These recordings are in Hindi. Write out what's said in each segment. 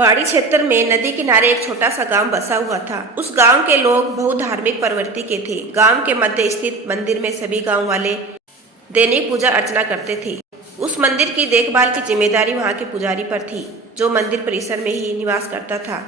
पहाड़ी क्षेत्र में नदी किनारे एक छोटा सा गांव बसा हुआ था। उस गांव के लोग बहुत धार्मिक प्रवृत्ति के थे। गांव के मध्य स्थित मंदिर में सभी गांव वाले दैनिक पूजा अर्चना करते थे। उस मंदिर की देखभाल की जिम्मेदारी वहां के पुजारी पर थी, जो मंदिर परिसर में ही निवास करता था।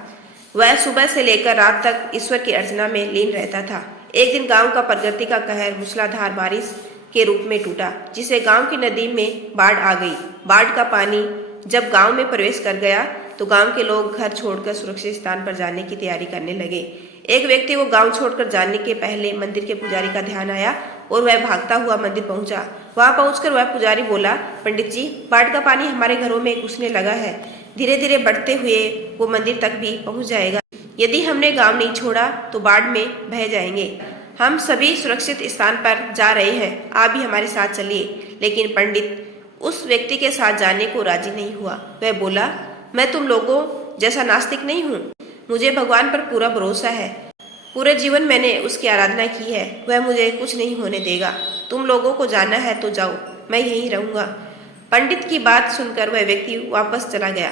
वह सुबह से लेकर रात तक ईश्वर की अर्चना में लीन रहता था। एक दिन गांव का प्रकृति का कहर मूसलाधार बारिश के रूप में टूटा, जिसे गांव की नदी में बाढ़ आ गई। बाढ़ का पानी जब गांव में प्रवेश कर गया तो गांव के लोग घर छोड़कर सुरक्षित स्थान पर जाने की तैयारी करने लगे। एक व्यक्ति को गांव छोड़कर जाने के पहले मंदिर के पुजारी का ध्यान आया और वह भागता हुआ मंदिर पहुंचा। वहां पहुंचकर वह पुजारी बोला, पंडित जी, बाढ़ का पानी हमारे घरों में घुसने लगा है। धीरे धीरे बढ़ते हुए वो मंदिर तक भी पहुंच जाएगा। यदि हमने गाँव नहीं छोड़ा तो बाढ़ में बह जाएंगे। हम सभी सुरक्षित स्थान पर जा रहे हैं, आप भी हमारे साथ चलिए। लेकिन पंडित उस व्यक्ति के साथ जाने को राजी नहीं हुआ। वह बोला, मैं तुम लोगों जैसा नास्तिक नहीं हूँ। मुझे भगवान पर पूरा भरोसा है। पूरे जीवन मैंने उसकी आराधना की है। वह मुझे कुछ नहीं होने देगा। तुम लोगों को जाना है तो जाओ, मैं यहीं रहूंगा। पंडित की बात सुनकर वह व्यक्ति वापस चला गया।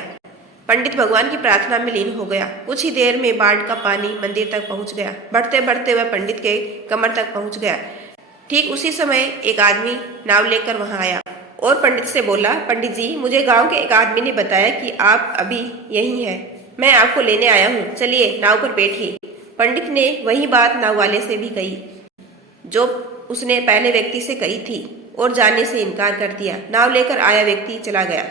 पंडित भगवान की प्रार्थना में लीन हो गया। कुछ ही देर में बाढ़ का पानी मंदिर तक पहुंच गया। बढ़ते बढ़ते वह पंडित के कमर तक पहुंच गया। ठीक उसी समय एक आदमी नाव लेकर वहां आया और पंडित से बोला, पंडित जी, मुझे गांव के एक आदमी ने बताया कि आप अभी यहीं हैं। मैं आपको लेने आया हूँ, चलिए नाव पर बैठिए। पंडित ने वही बात नाव वाले से भी कही जो उसने पहले व्यक्ति से कही थी और जाने से इनकार कर दिया। नाव लेकर आया व्यक्ति चला गया।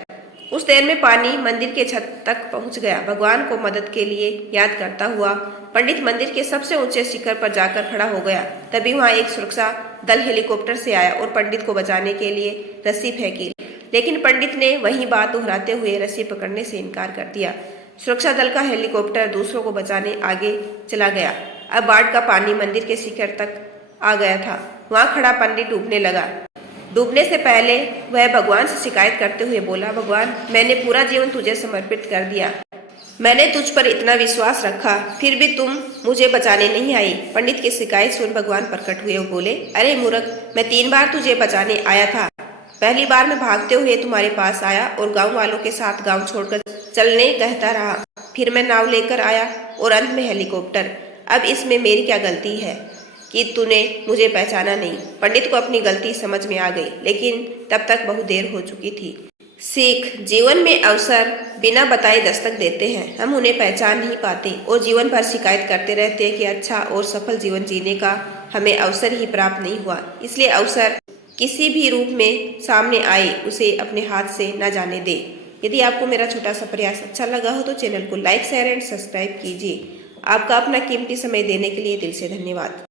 उस देर में पानी मंदिर के छत तक पहुंच गया। भगवान को मदद के लिए याद करता हुआ पंडित मंदिर के सबसे ऊंचे शिखर पर जाकर खड़ा हो गया। तभी वहां एक सुरक्षा दल हेलीकॉप्टर से आया और पंडित को बचाने के लिए रस्सी फेंकी, लेकिन पंडित ने वही बात दोहराते हुए रस्सी पकड़ने से इनकार कर दिया। सुरक्षा दल का हेलीकॉप्टर दूसरों को बचाने आगे चला गया। अब बाढ़ का पानी मंदिर के शिखर तक आ गया था। वहां खड़ा पंडित डूबने लगा। डूबने से पहले वह भगवान से शिकायत करते हुए बोला, भगवान, मैंने पूरा जीवन तुझे समर्पित कर दिया। मैंने तुझ पर इतना विश्वास रखा, फिर भी तुम मुझे बचाने नहीं आई। पंडित की शिकायत सुन भगवान प्रकट हुए और बोले, अरे मूर्ख, मैं 3 बार तुझे बचाने आया था। पहली बार मैं भागते हुए तुम्हारे पास आया और गांव वालों के साथ गांव छोड़कर चलने कहता रहा। फिर मैं नाव लेकर आया और अंत में हेलीकॉप्टर। अब इसमें मेरी क्या गलती है कि तूने मुझे पहचाना नहीं। पंडित को अपनी गलती समझ में आ गई, लेकिन तब तक बहुत देर हो चुकी थी। सीख, जीवन में अवसर बिना बताए दस्तक देते हैं। हम उन्हें पहचान नहीं पाते और जीवन भर शिकायत करते रहते हैं कि अच्छा और सफल जीवन जीने का हमें अवसर ही प्राप्त नहीं हुआ। इसलिए अवसर किसी भी रूप में सामने आए, उसे अपने हाथ से न जाने दे। यदि आपको मेरा छोटा सा प्रयास अच्छा लगा हो तो चैनल को लाइक, शेयर एंड सब्सक्राइब कीजिए। आपका अपना कीमती समय देने के लिए दिल से धन्यवाद।